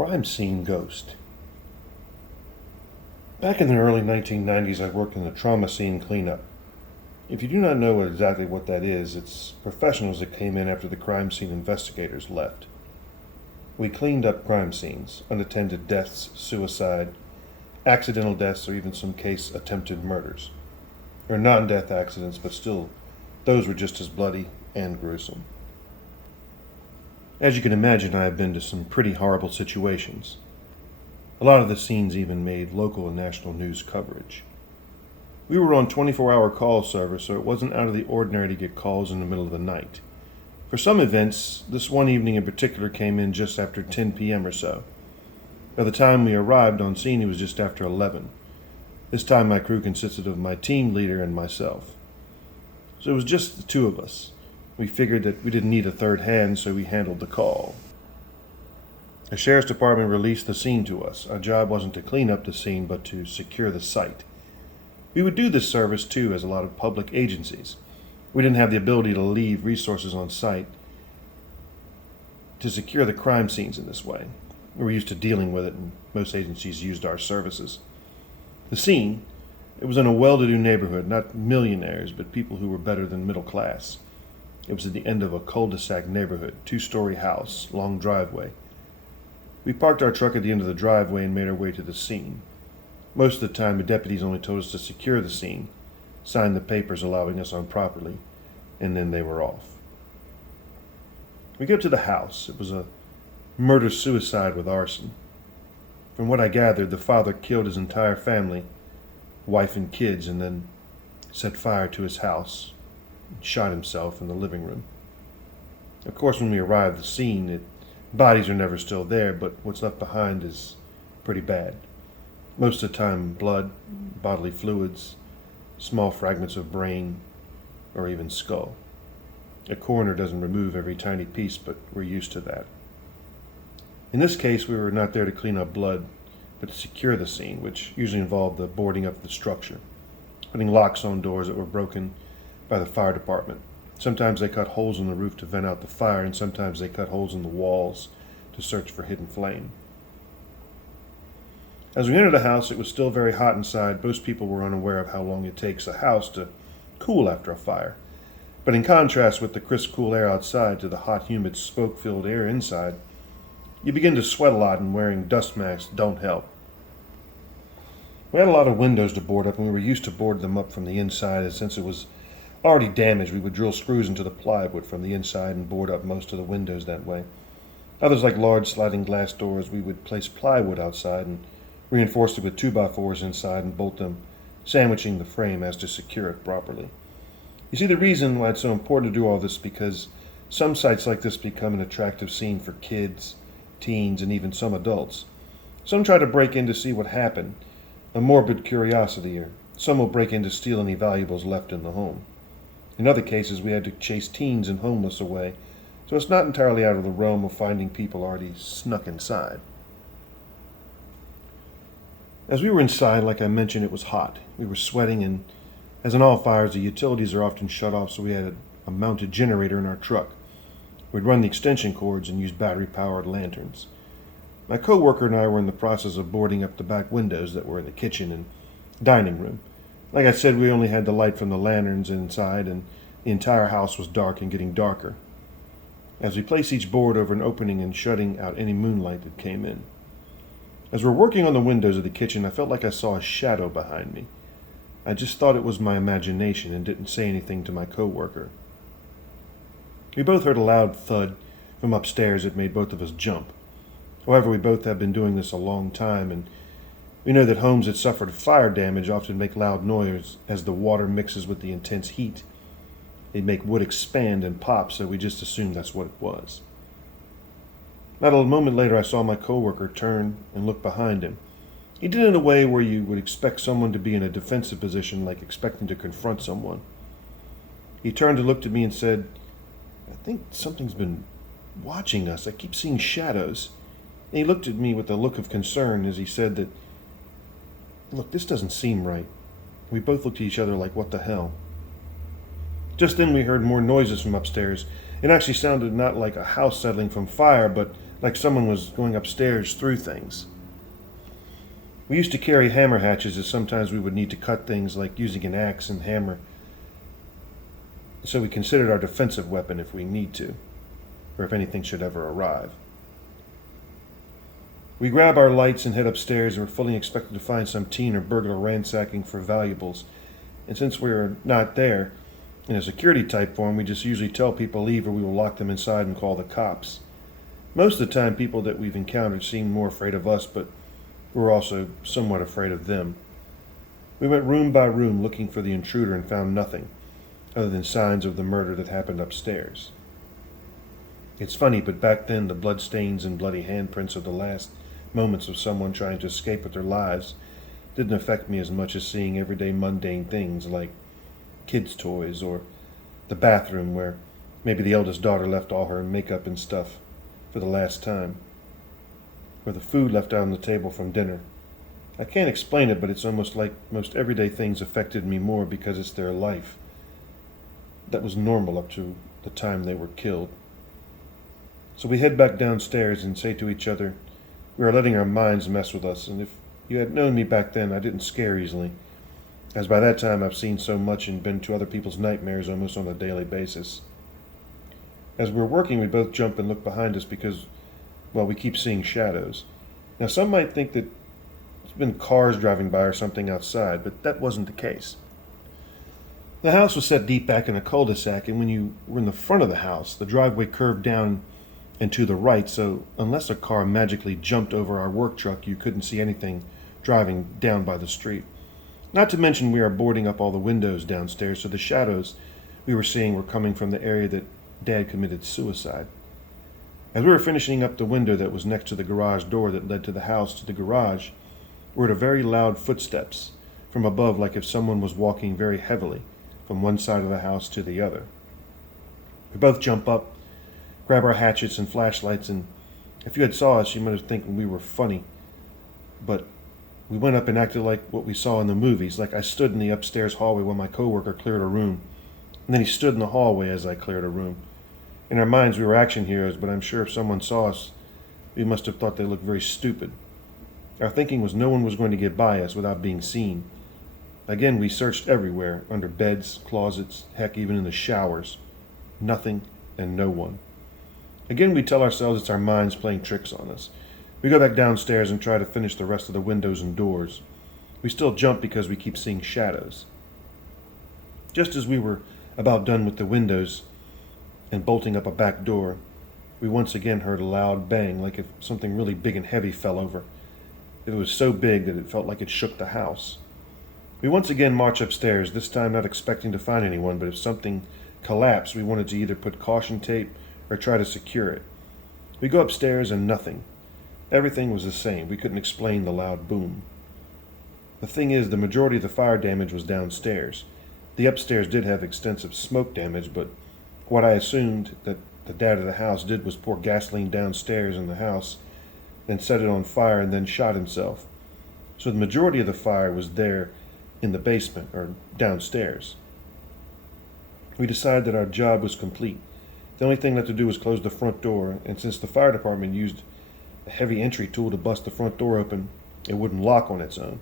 Crime scene ghost. Back in the early 1990s, I worked in the trauma scene cleanup. If you do not know exactly what that is, it's professionals that came in after the crime scene investigators left. We cleaned up crime scenes, unattended deaths, suicide, accidental deaths, or even some case attempted murders. Or non-death accidents, but still, those were just as bloody and gruesome. As you can imagine, I have been to some pretty horrible situations. A lot of the scenes even made local and national news coverage. We were on 24-hour call service, so it wasn't out of the ordinary to get calls in the middle of the night. For some events, this one evening in particular came in just after 10 p.m. or so. By the time we arrived on scene, it was just after 11. This time my crew consisted of my team leader and myself. So it was just the two of us. We figured that we didn't need a third hand, so we handled the call. The sheriff's department released the scene to us. Our job wasn't to clean up the scene, but to secure the site. We would do this service, too, as a lot of public agencies. We didn't have the ability to leave resources on site to secure the crime scenes in this way. We were used to dealing with it, and most agencies used our services. The scene, it was in a well-to-do neighborhood, not millionaires, but people who were better than middle class. It was at the end of a cul-de-sac neighborhood, 2-story house, long driveway. We parked our truck at the end of the driveway and made our way to the scene. Most of the time, the deputies only told us to secure the scene, sign the papers allowing us on property, and then they were off. We go to the house. It was a murder-suicide with arson. From what I gathered, the father killed his entire family, wife and kids, and then set fire to his house and shot himself in the living room. Of course, when we arrived at the scene, bodies are never still there, but what's left behind is pretty bad. Most of the time, blood, bodily fluids, small fragments of brain, or even skull. A coroner doesn't remove every tiny piece, but we're used to that. In this case, we were not there to clean up blood, but to secure the scene, which usually involved the boarding up of the structure, putting locks on doors that were broken by the fire department. Sometimes they cut holes in the roof to vent out the fire, and sometimes they cut holes in the walls to search for hidden flame. As we entered the house, it was still very hot inside. Most people were unaware of how long it takes a house to cool after a fire. But in contrast with the crisp, cool air outside to the hot, humid, smoke-filled air inside, you begin to sweat a lot, and wearing dust masks don't help. We had a lot of windows to board up, and we were used to board them up from the inside, and since it was already damaged, we would drill screws into the plywood from the inside and board up most of the windows that way. Others, like large sliding glass doors, we would place plywood outside and reinforce it with 2x4s inside and bolt them, sandwiching the frame as to secure it properly. You see, the reason why it's so important to do all this is because some sites like this become an attractive scene for kids, teens, and even some adults. Some try to break in to see what happened, a morbid curiosity, or some will break in to steal any valuables left in the home. In other cases, we had to chase teens and homeless away, so it's not entirely out of the realm of finding people already snuck inside. As we were inside, like I mentioned, it was hot. We were sweating, and as in all fires, the utilities are often shut off, so we had a mounted generator in our truck. We'd run the extension cords and use battery-powered lanterns. My co-worker and I were in the process of boarding up the back windows that were in the kitchen and dining room. Like I said, we only had the light from the lanterns inside, and the entire house was dark and getting darker. As we placed each board over an opening and shutting out any moonlight that came in. As we're working on the windows of the kitchen, I felt like I saw a shadow behind me. I just thought it was my imagination and didn't say anything to my co-worker. We both heard a loud thud from upstairs that made both of us jump. However, we both have been doing this a long time, and we know that homes that suffered fire damage often make loud noise as the water mixes with the intense heat. They make wood expand and pop, so we just assumed that's what it was. Not a moment later, I saw my coworker turn and look behind him. He did it in a way where you would expect someone to be in a defensive position, like expecting to confront someone. He turned and looked at me and said, "I think something's been watching us. I keep seeing shadows." And he looked at me with a look of concern as he said that, "Look, this doesn't seem right." We both looked at each other like, what the hell? Just then we heard more noises from upstairs. It actually sounded not like a house settling from fire, but like someone was going upstairs through things. We used to carry hammer hatches as sometimes we would need to cut things like using an axe and hammer, so we considered our defensive weapon if we need to, or if anything should ever arrive. We grab our lights and head upstairs, and we're fully expected to find some teen or burglar ransacking for valuables. And since we're not there, in a security type form, we just usually tell people leave or we will lock them inside and call the cops. Most of the time, people that we've encountered seem more afraid of us, but we're also somewhat afraid of them. We went room by room looking for the intruder and found nothing, other than signs of the murder that happened upstairs. It's funny, but back then the bloodstains and bloody handprints of the last moments of someone trying to escape with their lives didn't affect me as much as seeing everyday mundane things like kids' toys or the bathroom where maybe the eldest daughter left all her makeup and stuff for the last time, or the food left out on the table from dinner. I can't explain it, but it's almost like most everyday things affected me more because it's their life that was normal up to the time they were killed. So we head back downstairs and say to each other, we are letting our minds mess with us, and if you had known me back then, I didn't scare easily, as by that time I've seen so much and been to other people's nightmares almost on a daily basis. As we're working, we both jump and look behind us because, well, we keep seeing shadows. Now, some might think that it's been cars driving by or something outside, but that wasn't the case. The house was set deep back in a cul-de-sac, and when you were in the front of the house, the driveway curved down and to the right, so unless a car magically jumped over our work truck, you couldn't see anything driving down by the street. Not to mention we are boarding up all the windows downstairs, so the shadows we were seeing were coming from the area that Dad committed suicide. As we were finishing up the window that was next to the garage door that led to the house to the garage, we heard a very loud footsteps from above, like if someone was walking very heavily from one side of the house to the other. We both jump up, grab our hatchets and flashlights, and if you had saw us, you might have thinking we were funny. But we went up and acted like what we saw in the movies, like I stood in the upstairs hallway while my coworker cleared a room, and then he stood in the hallway as I cleared a room. In our minds, we were action heroes, but I'm sure if someone saw us, we must have thought they looked very stupid. Our thinking was no one was going to get by us without being seen. Again, we searched everywhere, under beds, closets, heck, even in the showers. Nothing and no one. Again, we tell ourselves it's our minds playing tricks on us. We go back downstairs and try to finish the rest of the windows and doors. We still jump because we keep seeing shadows. Just as we were about done with the windows and bolting up a back door, we once again heard a loud bang, like if something really big and heavy fell over. It was so big that it felt like it shook the house. We once again march upstairs, this time not expecting to find anyone, but if something collapsed, we wanted to either put caution tape or try to secure it. We go upstairs and nothing. Everything was the same. We couldn't explain the loud boom. The thing is, the majority of the fire damage was downstairs. The upstairs did have extensive smoke damage, but what I assumed that the dad of the house did was pour gasoline downstairs in the house, then set it on fire and then shot himself. So the majority of the fire was there in the basement or downstairs. We decided that our job was complete. The only thing left to do was close the front door, and since the fire department used a heavy entry tool to bust the front door open, it wouldn't lock on its own.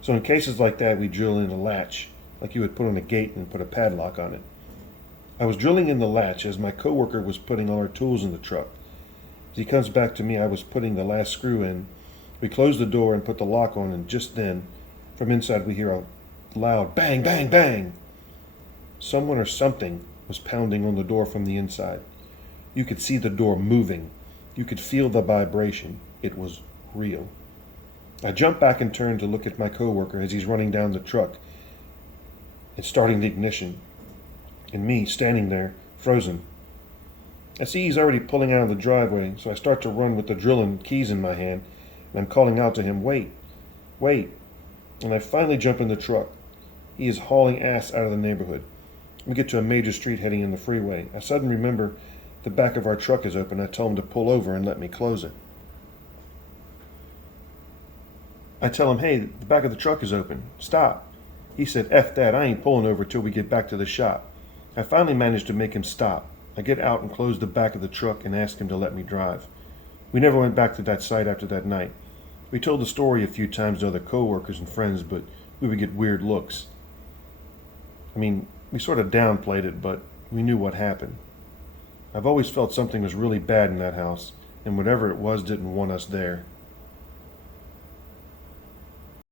So in cases like that, we drill in a latch, like you would put on a gate and put a padlock on it. I was drilling in the latch as my coworker was putting all our tools in the truck. As he comes back to me, I was putting the last screw in. We closed the door and put the lock on, and just then, from inside, we hear a loud bang, bang, bang. Someone or something was pounding on the door from the inside. You could see the door moving. You could feel the vibration. It was real. I jumped back and turned to look at my coworker as he's running down the truck and starting the ignition, and me standing there, frozen. I see he's already pulling out of the driveway, so I start to run with the drill and keys in my hand, and I'm calling out to him, "Wait, wait," and I finally jump in the truck. He is hauling ass out of the neighborhood. We get to a major street heading in the freeway. I suddenly remember the back of our truck is open. I tell him to pull over and let me close it. I tell him, "Hey, the back of the truck is open. Stop." He said, "F that, I ain't pulling over till we get back to the shop." I finally managed to make him stop. I get out and close the back of the truck and ask him to let me drive. We never went back to that site after that night. We told the story a few times to other coworkers and friends, but we would get weird looks. I mean, we sort of downplayed it, but we knew what happened. I've always felt something was really bad in that house, and whatever it was didn't want us there.